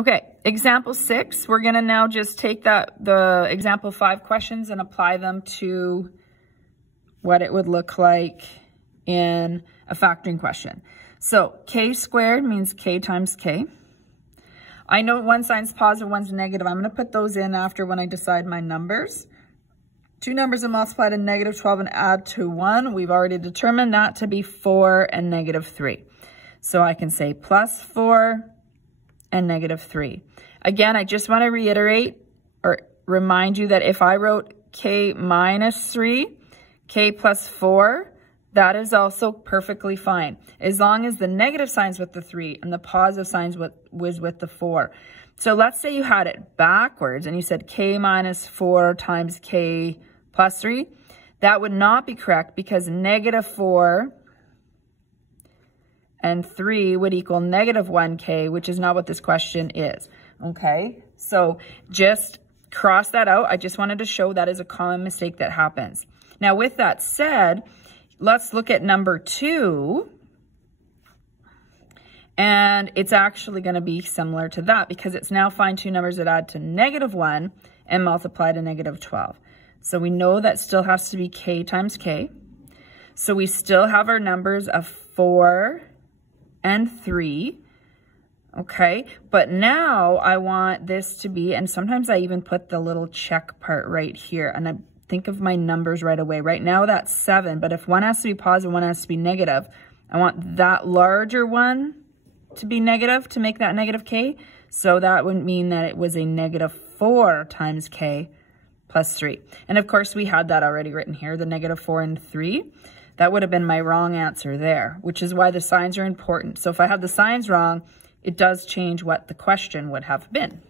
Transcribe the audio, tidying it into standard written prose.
Okay, example 6, we're gonna now just take the example 5 questions and apply them to what it would look like in a factoring question. So k squared means k times k. I know one sign's positive, one's negative. I'm gonna put those in after when I decide my numbers. Two numbers are multiplied in negative 12 and add to 1. We've already determined that to be 4 and negative 3. So I can say plus 4 and negative 3. Again, I just want to reiterate or remind you that if I wrote k minus 3, k plus 4, that is also perfectly fine, as long as the negative sign's with the 3 and the positive sign's was with the 4. So let's say you had it backwards and you said k minus 4 times k plus 3. That would not be correct because negative 4 and 3 would equal negative 1k, which is not what this question is, okay? So just cross that out. I just wanted to show that is a common mistake that happens. Now, with that said, let's look at number 2. And it's actually going to be similar to that because it's now find two numbers that add to negative 1 and multiply to negative 12. So we know that still has to be k times k. So we still have our numbers of 4 and 3, okay? But now I want this to be, and sometimes I even put the little check part right here, and I think of my numbers right away. Right now that's 7, but if one has to be positive, one has to be negative, I want that larger one to be negative to make that negative k. So that would mean that it was a negative 4 times k plus 3. And of course we had that already written here, the negative 4 and 3. That would have been my wrong answer there, which is why the signs are important. So if I have the signs wrong, it does change what the question would have been.